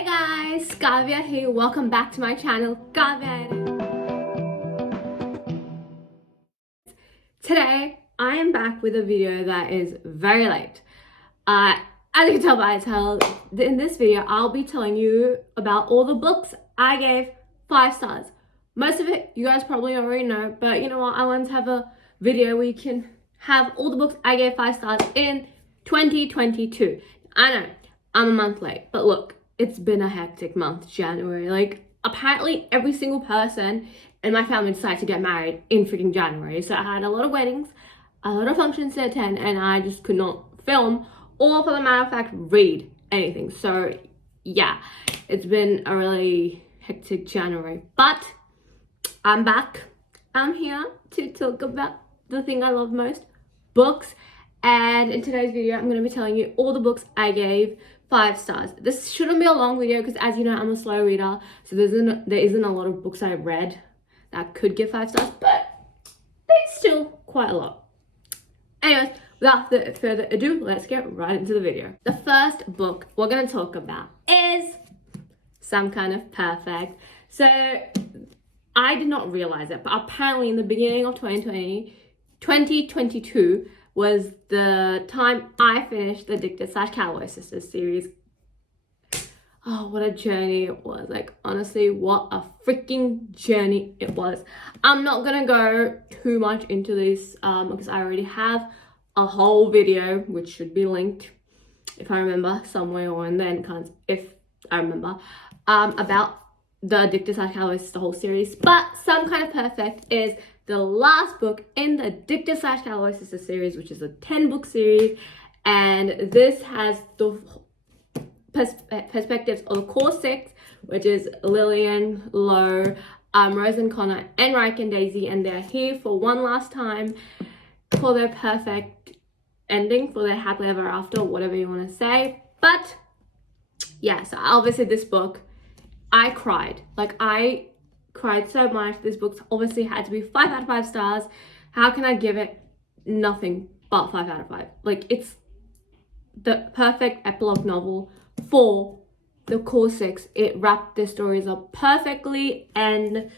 Hey guys, Kavya here. Welcome back to my channel, Kavya. Today, I am back with a video that is very late. As you can tell by the title, in this video, I'll be telling you about all the books I gave 5 stars. Most of it, you guys probably already know, but you know what? I wanted to have a video where you can have all the books I gave 5 stars in 2022. I know, I'm a month late, but look, it's been a hectic month, January. Like, apparently every single person in my family decided to get married in freaking January. So I had a lot of weddings, a lot of functions to attend, and I just could not film or, for the matter of fact, read anything. So yeah, it's been a really hectic January. But I'm back. I'm here to talk about the thing I love most, books. And in today's video, I'm going to be telling you all the books I gave 5 stars. This shouldn't be a long video because, as you know, I'm a slow reader, so there isn't a lot of books I've read that could give 5 stars, but there's still quite a lot. Anyways, without further ado, let's get right into the video. The first book we're going to talk about is Some Kind of Perfect. So I did not realize it, but apparently in the beginning of 2022 was the time I finished the Addicted/Cowboy Sisters series. Oh, what a journey it was. Like, honestly, what a freaking journey it was. I'm not gonna go too much into this because I already have a whole video which should be linked, if I remember, somewhere or in the end cards, if I remember, about the Addicted/Cowboy Sisters, the whole series. But Some Kind of Perfect is the last book in the Addicted/Cowboy Sisters series, which is a 10-book series, and this has the perspectives of the core 6, which is Lillian, Lo, Rose and Connor, and Ryke and Daisy, and they're here for one last time for their perfect ending, for their happily ever after, whatever you want to say. But yeah, so obviously this book, I cried. Like, I cried so much. This book obviously had to be 5 out of 5 stars. How can I give it nothing but 5 out of 5? Like, it's the perfect epilogue novel for the core 6. It wrapped the stories up perfectly, and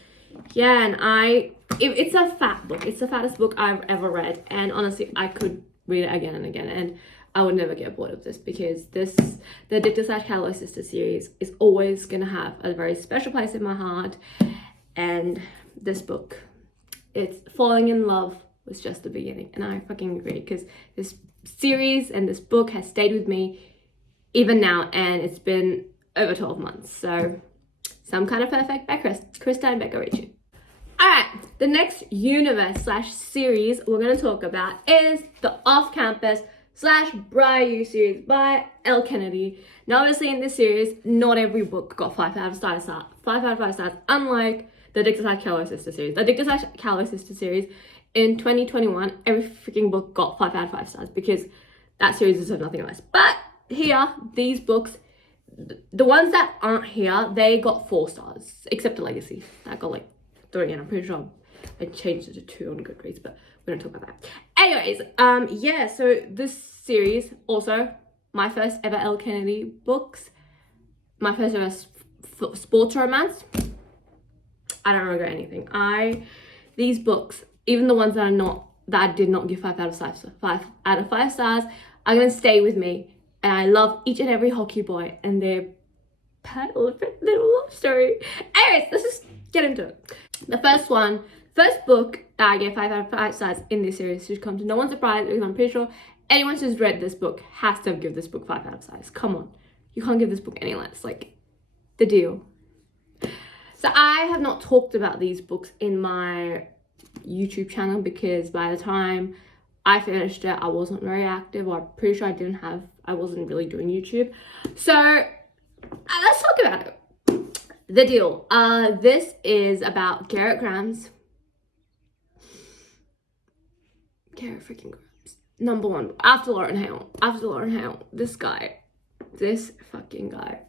yeah, and it's a fat book. It's the fattest book I've ever read, and honestly, I could read it again and again, and I would never get bored of this, because the Addicted/Cowboy Sisters series is always gonna have a very special place in my heart. And this book, it's falling in love was just the beginning, and I fucking agree, because this series and this book has stayed with me even now, and it's been over 12 months. So Some Kind of Perfect by Krista and Becca Ritchie. Alright, the next universe/series we're going to talk about is the Off-Campus/Briar series by Elle Kennedy. Now, obviously, in this series, not every book got 5 out of 5 stars, unlike the Addicted/Cowboy Sisters series. The Addicted/Cowboy Sisters series in 2021, every freaking book got 5 out of 5 stars, because that series deserves nothing less. But here, these books, the ones that aren't here, they got 4 stars, except the Legacy. That got like 3, and I'm pretty sure I changed it to 2 on Goodreads, but we don't talk about that. Anyways, yeah, so this series, also my first ever Elle Kennedy books, my first ever sports romance. I don't regret anything. These books, even the ones that I did not give 5 out of 5 stars, are gonna stay with me, and I love each and every hockey boy and their little love story. Anyways, let's just get into it. The first book that I gave 5 out of 5 stars in this series should come to no one's surprise, because I'm pretty sure anyone who's read this book has to give this book 5 out of 5 stars. Come on, you can't give this book any less. Like, the deal. So I have not talked about these books in my YouTube channel, because by the time I finished it, I wasn't very active, or I'm pretty sure I wasn't really doing YouTube. So let's talk about it. The deal. This is about Garrett freaking Grams. Number 1, after Lauren Hale. This fucking guy.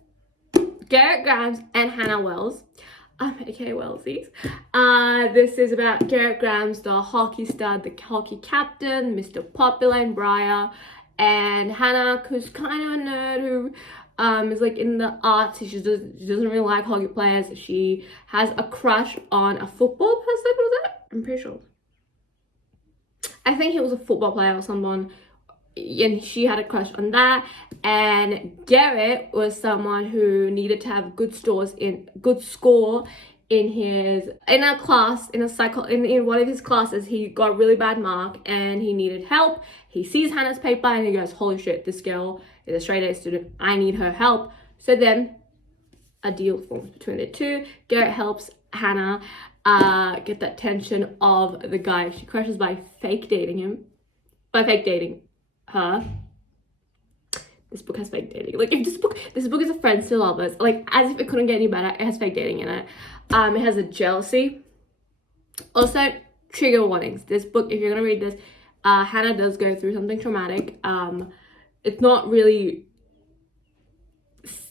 Garrett Grams and Hannah Wells. aka Wellsies. This is about Garrett Grams, the hockey stud, the hockey captain, Mr. Popular in Briar, and Hannah, who's kind of a nerd, who is like in the arts. She doesn't really like hockey players. She has a crush on a football person, was it? I'm pretty sure. I think he was a football player or someone, and she had a crush on that. And Garrett was someone who needed to have good score in a class, in one of his classes. He got a really bad mark and he needed help. He sees Hannah's paper and he goes, holy shit, this girl is a straight A student, I need her help. So then a deal forms between the two. Garrett helps Hannah get that tension of the guy she crushes by fake dating her. This book has fake dating. Like, if this book is a friends to lovers, like, as if it couldn't get any better. It has fake dating in it. It has a jealousy. Also, trigger warnings. This book, if you're gonna read this, Hannah does go through something traumatic. It's not really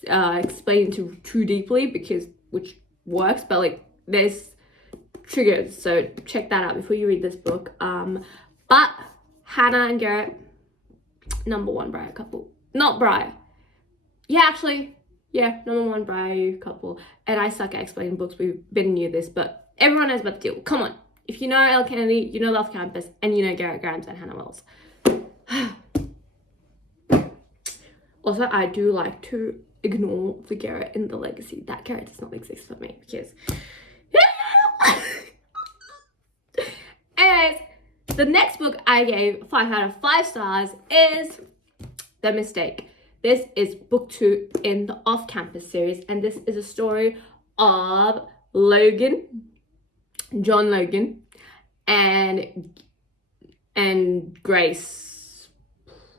explained too deeply, which works, but like, there's triggers, so check that out before you read this book. But Hannah and Garrett, number one Briar couple. Not Briar. Number one Briar couple. And I suck at explaining books. We've been new this, but everyone knows about the deal. Come on. If you know Elle Kennedy, you know Love Campus, and you know Garrett Grimes and Hannah Wells. Also, I do like to ignore the Garrett in the legacy. That character does not exist for me because... Anyways, the next book I gave 5 out of 5 stars is The Mistake. This is book 2 in the off-campus series, and this is a story of John Logan, and Grace.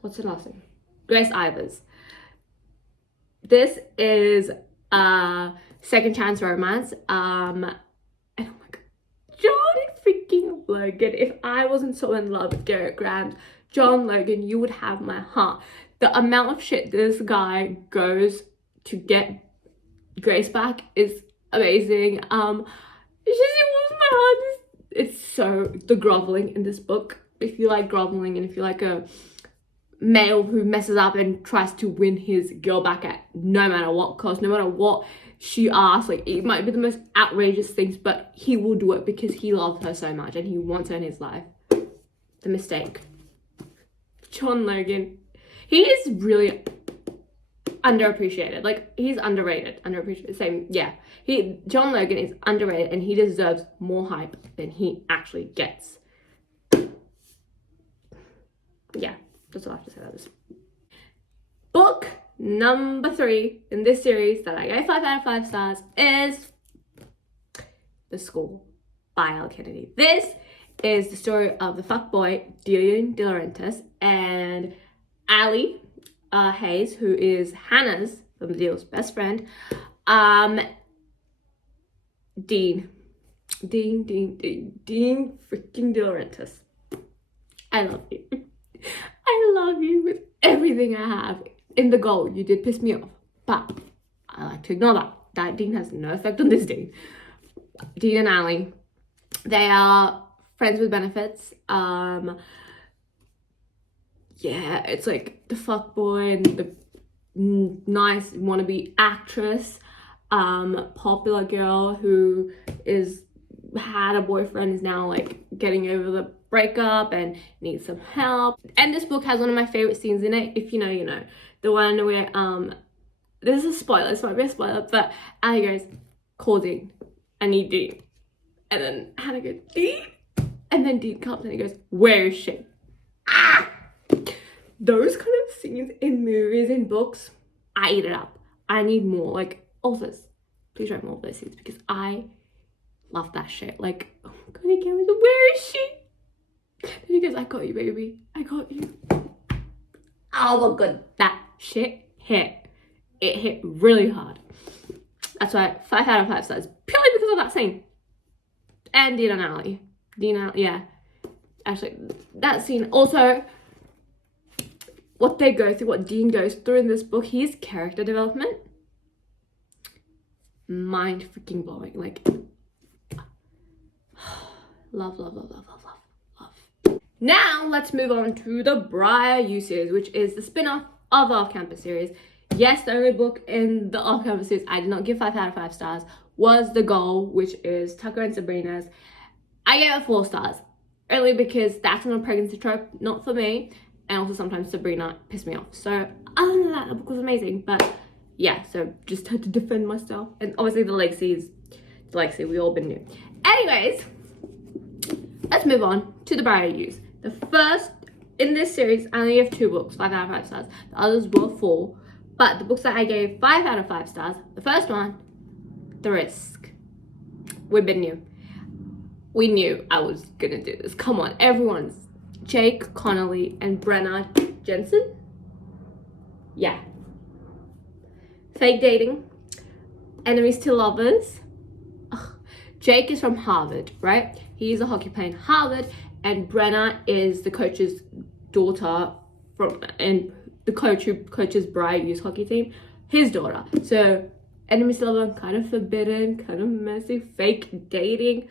What's her last name? Grace Ivers. This is a second chance romance. And oh my god, John freaking Logan. If I wasn't so in love with Garrett Grimes, John Logan, you would have my heart. The amount of shit this guy goes to get Grace back is amazing. It warms my heart. It's so, the groveling in this book. If you like groveling, and if you like a male who messes up and tries to win his girl back at no matter what cost, no matter what she asks, like, it might be the most outrageous things, but he will do it because he loves her so much and he wants her in his life. The Mistake. John Logan. He is really underappreciated. Like, he's underrated. Same, yeah. John Logan is underrated and he deserves more hype than he actually gets. Yeah, that's all I have to say about this. Book number 3 in this series that I gave 5 out of 5 stars is The School by Elle Kennedy. This is the story of the fuckboy Dean De Laurentiis and Allie Hayes, who is Hannah's, from the deal's best friend. Dean freaking De Laurentiis. I love you. I love you with everything I have. In the goal, you did piss me off, but I like to ignore that. That Dean has no effect on this Dean. Dean and Allie, they are friends with benefits. Yeah, it's like the fuckboy and the nice wannabe actress, popular girl who had a boyfriend, is now like getting over the breakup and needs some help. And this book has one of my favorite scenes in it. If you know, you know. The one where this is a spoiler, this might be a spoiler, but Allie goes, call Dean, I need Dean. And then Hannah goes, Dean? And then Dean comes and he goes, where is she? Ah! Those kind of scenes in movies and books, I eat it up. I need more. Like, authors, please write more of those scenes because I love that shit. Like, oh my god, he goes, where is she? And he goes, I got you, baby. I got you. Oh my god, that shit hit. It hit really hard. That's why 5 out of 5 stars, purely because of that scene. And Dean and Allie. Yeah. Actually, that scene. Also, what they go through, what Dean goes through in this book, his character development, mind freaking blowing. Like, love. Now, let's move on to the Briar U series, which is the spin-off of our campus series. Yes, the only book in the off-campus series I did not give 5 out of 5 stars was The Goal, which is Tucker and Sabrina's. I gave it 4 stars, only because that's not a pregnancy trope, not for me, and also sometimes Sabrina pissed me off. So other than that, the book was amazing. But yeah, so just had to defend myself. And obviously the legacy we all been new. Anyways, let's move on to the Briar Use. The first in this series, I only have 2 books, 5 out of 5 stars. The others were 4. But the books that I gave 5 out of 5 stars, the first one, The Risk. We've been new. We knew I was gonna do this. Come on, everyone's Jake Connolly and Brenna Jensen. Yeah. Fake dating. Enemies to lovers. Ugh. Jake is from Harvard, right? He's a hockey player in Harvard, and Brenna is the coach's daughter and the coach who coaches Briar Youth hockey team, his daughter. So enemies to lovers, kind of forbidden, kind of messy, fake dating.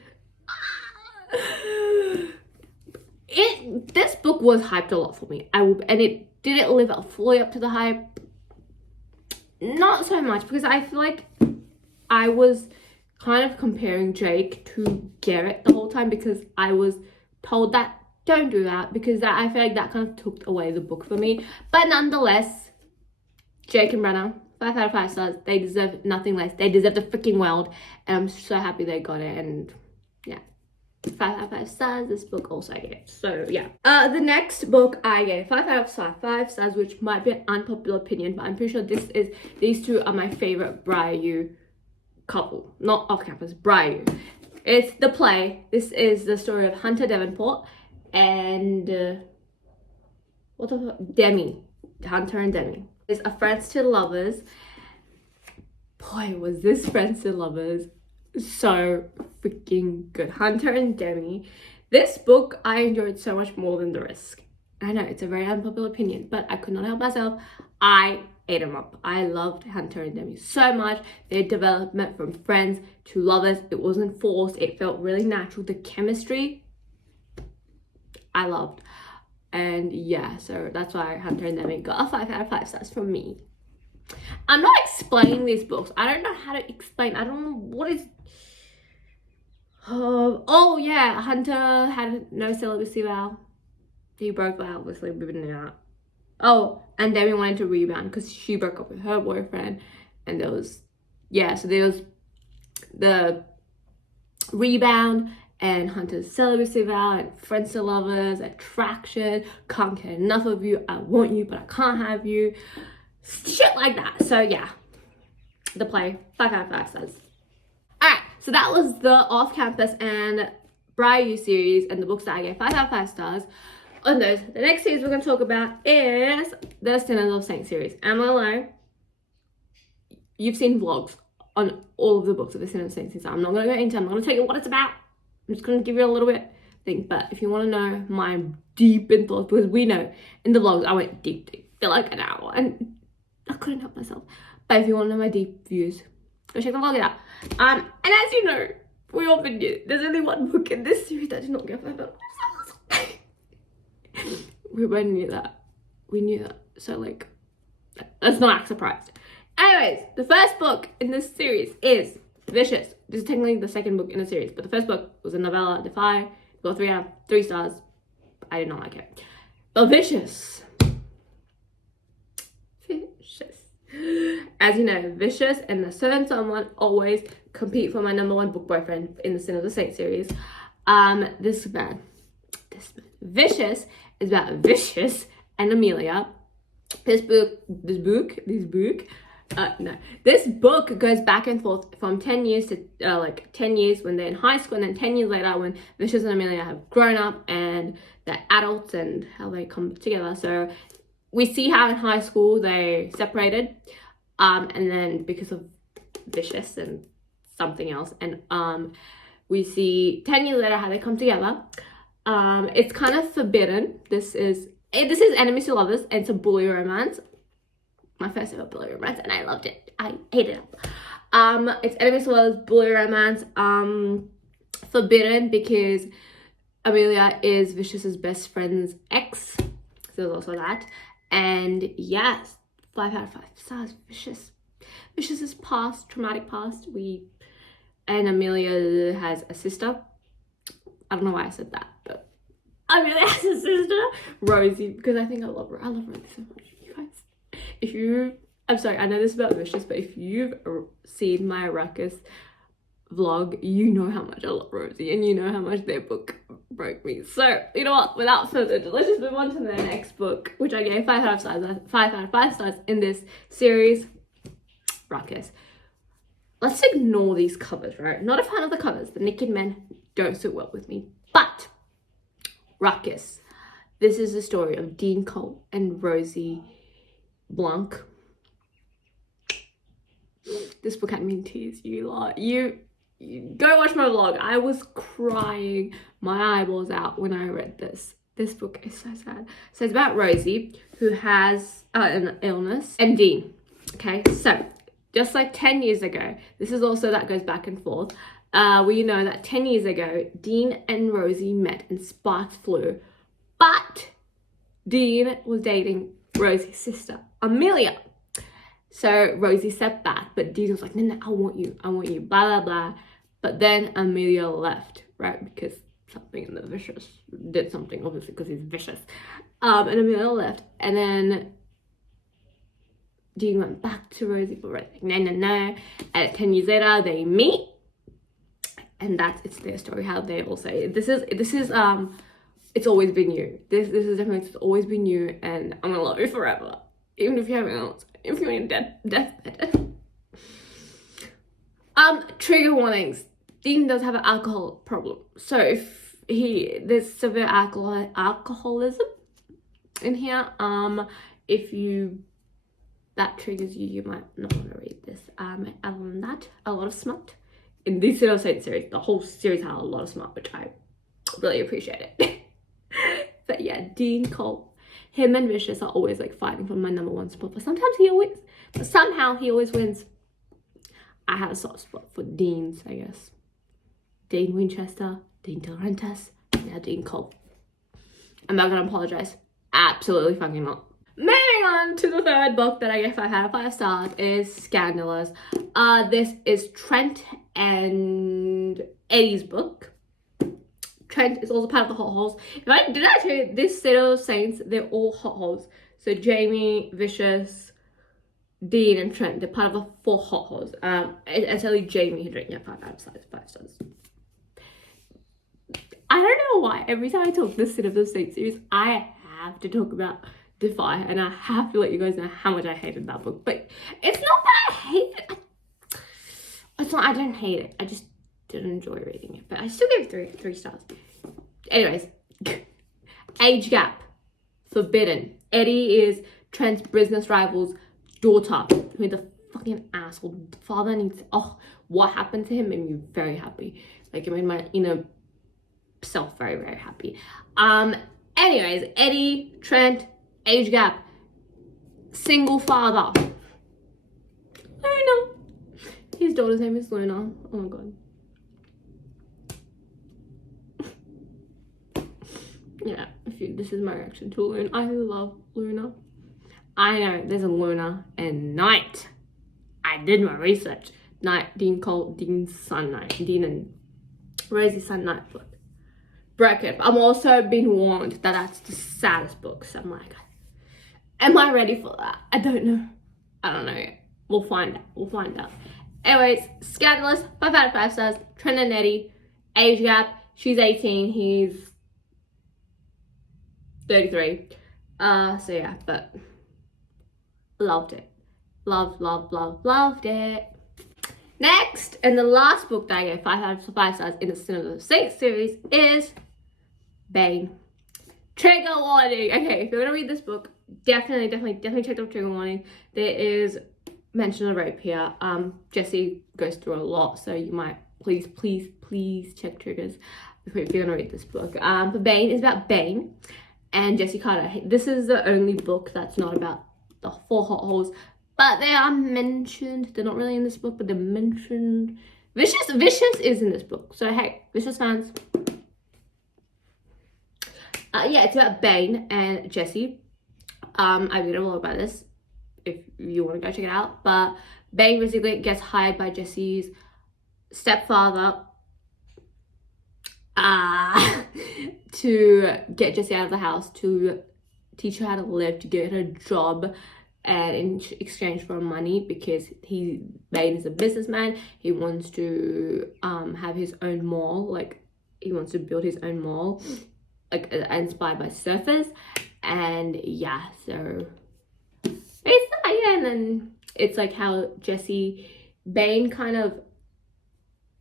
This book was hyped a lot for me. And it didn't live up fully up to the hype. Not so much, because I feel like I was kind of comparing Jake to Garrett the whole time, because I was told that don't do that, because I feel like that kind of took away the book for me. But nonetheless, Jake and Brenna, 5 out of 5 stars. They deserve nothing less. They deserve the freaking world, and I'm so happy they got it. And yeah, 5 out of 5 stars. This book also I gave. So yeah. The next book I gave 5 out of 5 stars, which might be an unpopular opinion, but I'm pretty sure these two are my favorite Briar U couple, not off campus. Briar U. It's The Play. This is the story of Hunter Davenport and Demi. Hunter and Demi. It's a Friends to Lovers. Boy, was this Friends to Lovers so freaking good. Hunter and Demi. This book I enjoyed so much more than The Risk. I know it's a very unpopular opinion, but I could not help myself. I ate them up. I loved Hunter and Demi so much. Their development from friends to lovers, it wasn't forced. It felt really natural. The chemistry, I loved. And yeah, so that's why Hunter and Demi got a 5 out of 5 stars from me. I'm not explaining these books. I don't know how to explain. I don't know what is... oh yeah, Hunter had no celibacy vow. He broke the vow, obviously, we've been in that. Oh, and Demi wanted to rebound because she broke up with her boyfriend. And there was... yeah, so there was the rebound and Hunter's celibacy vow and Friends to Lovers, attraction, can't get enough of you, I want you but I can't have you, shit like that. So yeah, The Play, 5 out of 5 stars. Alright, so that was the off-campus and Briar U series and the books that I gave 5 out of 5 stars on those. The next series we're going to talk about is the Sinners of Saints series. And I'm not gonna lie, you've seen vlogs on all of the books of the Sinners of Saints series. I'm not going to go into it. I'm not going to tell you what it's about. I'm just going to give you a little bit thing. But if you want to know my deep in thoughts, because we know in the vlogs I went deep for like an hour and I couldn't help myself. But if you want to know my deep views, go check the vlog out. And as you know, we all been new. There's only one book in this series that did not get 5 out of 5. We both knew that. We knew that. So like, let's not act surprised. Anyways, the first book in this series is Vicious. This is technically the second book in the series, but the first book was a novella, Defy. Got 3 out of 3 stars. I did not like it. But Vicious. As you know, Vicious and The Certain Someone always compete for my #1 book boyfriend in the Sin of the Saint series. This man. Vicious is about Vicious and Amelia. This book goes back and forth from 10 years to 10 years when they're in high school, and then 10 years later when Vicious and Amelia have grown up and they're adults and how they come together. So we see how in high school they separated, and then because of Vicious and something else, and we see 10 years later how they come together. It's kind of forbidden. This is enemies to lovers, and it's a bully romance. My first ever bully romance, and I loved it. I hated it. It's enemies to lovers, bully romance. Forbidden because Amelia is Vicious's best friend's ex. So there's also that. And yes, 5 out of 5 stars. Vicious's past, traumatic past. And Amelia has a sister. I don't know why I said that, but Amelia has a sister, Rosie, because I think I love Rosie so much. You guys, I'm sorry, I know this is about Vicious, but if you've seen my Ruckus vlog, you know how much I love Rosie, and you know how much their book broke me. So, you know what, without further ado, let's just move on to the next book, which I gave 5 out of 5 stars in this series, Ruckus. Let's ignore these covers, right? Not a fan of the covers. The naked men don't sit well with me. But Ruckus. This is the story of Dean Cole and Rosie Blanc. This book had me in tears. You go watch my vlog. I was crying my eyeballs out when I read this. This book is so sad. So it's about Rosie, who has an illness, and Dean. Okay, so just like 10 years ago, this is also that goes back and forth. We know that 10 years ago, Dean and Rosie met and sparks flew, but Dean was dating Rosie's sister, Amelia. So Rosie stepped back, but Dean was like, no, I want you, blah, blah, blah. But then Amelia left, right? Because something in the Vicious did something, obviously, because he's vicious. And Amelia left, and then Dean went back to Rosie, but Rosie's like, no. And 10 years later, they meet. And it's their story, how they all say, this is it's always been you. This is definitely, it's always been you, and I'm gonna love you forever. Even if you haven't else, if you're in deathbed. Trigger warnings. Dean does have an alcohol problem. So if there's severe alcoholism in here, if that triggers you, you might not want to read this. Other than that, a lot of smut. In this City of Saints series, the whole series had a lot of smut, which I really appreciate it. But yeah, Dean Cole, him and Vicious are always like fighting for my #1 spot, but somehow he always wins. I have a soft spot for Deans, I guess. Dean Winchester, Dean Dorantes, now Dean Cole. I'm not gonna apologize. Absolutely fucking not. Moving on to the third book that I gave 5 out of 5 stars is Scandalous. This is Trent and Eddie's book. Trent is also part of the hot holes. Did I tell you, this set of saints, they're all hot holes. So Jamie, Vicious, Dean, and Trent, they're part of the 4 hot holes. I tell you, Jamie Hendrick, yeah, 5 out of 5 stars. I don't know why, every time I talk this set of the saints series, I have to talk about Defy, and I have to let you guys know how much I hated that book. But it's not that I hate it. I don't hate it. I just didn't enjoy reading it. But I still gave 3 stars. Anyways, age gap. Forbidden. Eddie is Trent's business rival's daughter. Who the fucking asshole. Father needs. Oh, what happened to him made me very happy. Like, it made my inner self very, very happy. Anyways, Eddie, Trent, age gap, single father. Luna. His daughter's name is Luna. Oh my god. Yeah, this is my reaction to Luna. I love Luna. I know there's a Luna and Knight. I did my research. Knight, Dean Cole, Dean's son Knight. Dean and Rosie's son Knight book. Bracket. I'm also being warned that that's the saddest book. So I'm like, am I ready for that? I don't know. Yet. We'll find out. Anyways, Scandalous, 5 out of 5 stars. Trent and Eddie, age gap. She's 18, he's 33. So yeah, but loved it. Loved it. Next, and the last book that I gave 5 out of 5 stars in the Sin of the Saints series is Bane. Trigger warning. Okay, if you're gonna read this book, definitely check the trigger warning. There is mention of rape here. Jesse goes through a lot, so you might please check triggers if you're gonna read this book. But Bane is about Bane and Jesse Carter. This is the only book that's not about the 4 hot holes, but they are mentioned. They're not really in this book, but they're mentioned. Vicious is in this book, so hey, Vicious fans. Yeah, it's about Bane and Jesse. I did a vlog about this. if you want to go check it out. But Bane basically gets hired by Jesse's stepfather to get Jessie out of the house, to teach her how to live, to get her a job, and in exchange for money, because Bane is a businessman. He wants to have his own mall, like he wants to build his own mall, like inspired by surfers. And yeah, so it's and then it's like how Bane kind of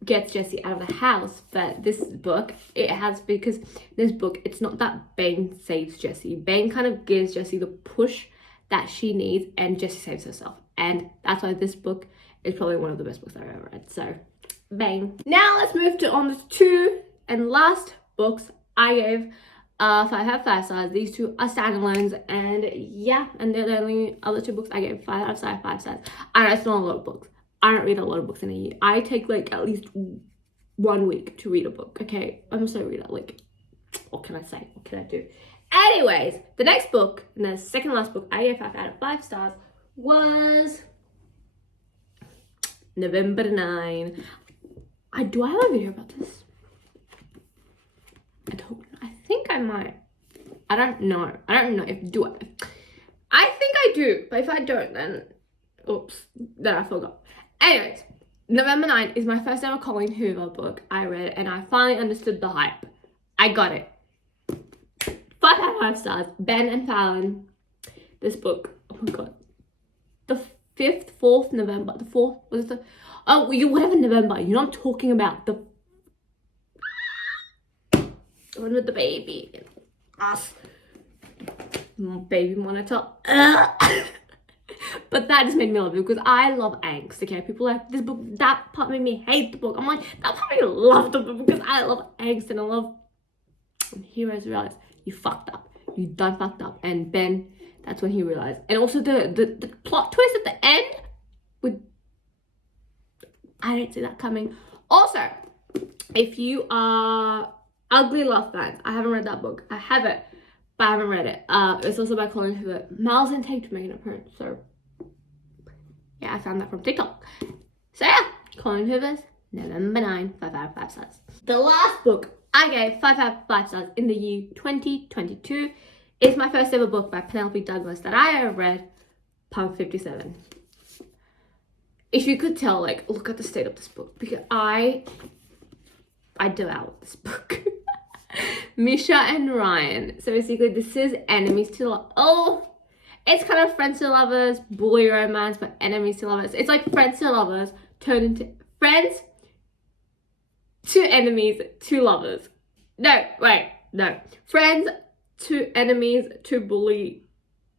gets Jessie out of the house. But this book, because this book, it's not that Bane saves Jessie. Bane kind of gives Jessie the push that she needs, and Jessie saves herself. And that's why this book is probably one of the best books I've ever read. So Bane. Now let's move on the 2 and last books I gave 5 out of 5 stars. These 2 are standalones, and yeah, and they're the only other 2 books I gave 5 out of 5 stars. I know it's not a lot of books. I don't read a lot of books in a year. I take like at least 1 week to read a book. Okay, I'm a slow reader. Like, what can I say? What can I do? Anyways, the next book, and the second last book I gave 5 out of 5 stars, was November 9. Do I have a video about this? I don't know. I think I might. I don't know if do I. I think I do, but if I don't, then oops, then I forgot. Anyways, November 9 is my first ever Colleen Hoover book I read, and I finally understood the hype. I got it. 5 out of 5 stars. Ben and Fallon. This book. Oh my god. The 4th November. The 4th was the. Oh, whatever November. You know what I'm talking about. The one with the baby. Us. Baby monitor. But that just made me love it, because I love angst. Okay, people are like, this book, that part made me hate the book. I'm like, that part made me love the book, because I love angst, and I love when heroes realize you fucked up. You done fucked up. And Ben, that's when he realized. And also the plot twist at the end, I didn't see that coming. Also, if you are Ugly Love fans, I haven't read that book. I have it, but I haven't read it. It's also by Colleen Hoover. Mal's in Tape to make an appearance, so yeah, I found that from TikTok. So yeah, Colleen Hoover's November 9, 5 out of 5 stars. The last book I gave 5 out of 5 stars in the year 2022 is my first ever book by Penelope Douglas that I have read, Pump 57. If you could tell, like, look at the state of this book, because I devoured this book. Misha and Ryan. So basically, this is enemies to lovers. It's kind of friends to lovers, bully romance, but enemies to lovers. It's like friends to lovers turned into friends to enemies to lovers. No. Friends to enemies to bully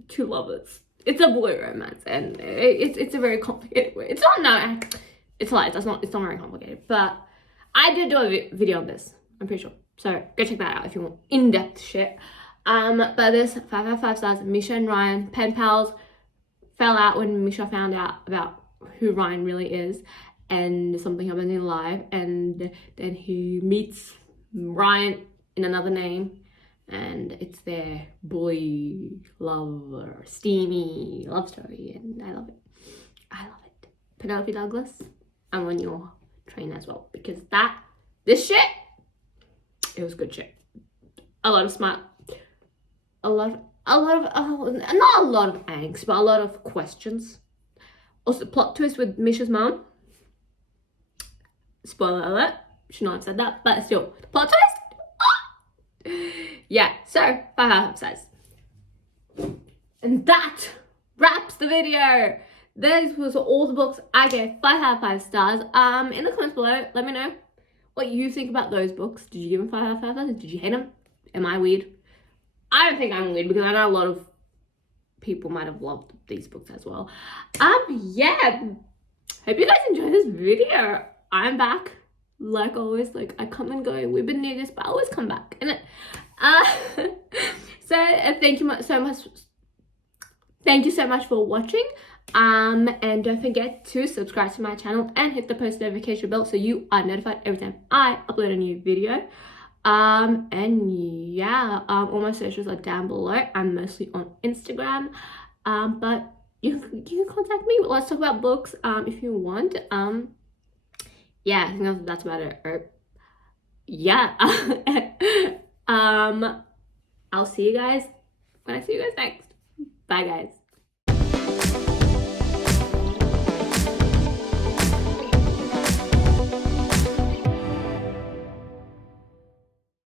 to lovers. It's a bully romance, and it's a very complicated word. It's not it's not very complicated, but I did do a video on this, I'm pretty sure. So go check that out if you want in-depth shit. But this 5 out of 5 stars. Misha and Ryan, pen pals, fell out when Misha found out about who Ryan really is, and something happened in life, and then he meets Ryan in another name, and it's their bully love or steamy love story, and I love it. Penelope Douglas, I'm on your train as well, because this shit, it was good shit. A lot of smart, not a lot of angst, but a lot of questions. Also, plot twist with Misha's mom. Spoiler alert, should not have said that, but still, plot twist. Yeah, so 5 out of 5 stars. And that wraps the video. Those was all the books I gave 5 out of 5 stars. In the comments below, let me know what you think about those books. Did you give them 5 out of 5 stars? Did you hate them? Am I weird? I don't think I'm weird, because I know a lot of people might have loved these books as well. Yeah. Hope you guys enjoyed this video. I'm back. Like always, like I come and go. We've been niggas, but I always come back. And thank you so much. Thank you so much for watching. And don't forget to subscribe to my channel and hit the post notification bell so you are notified every time I upload a new video. And yeah, all my socials are down below. I'm mostly on Instagram. But you can contact me. Let's talk about books if you want. Yeah, I think that's about it. Or yeah. I'll see you guys when I see you guys next. Bye guys.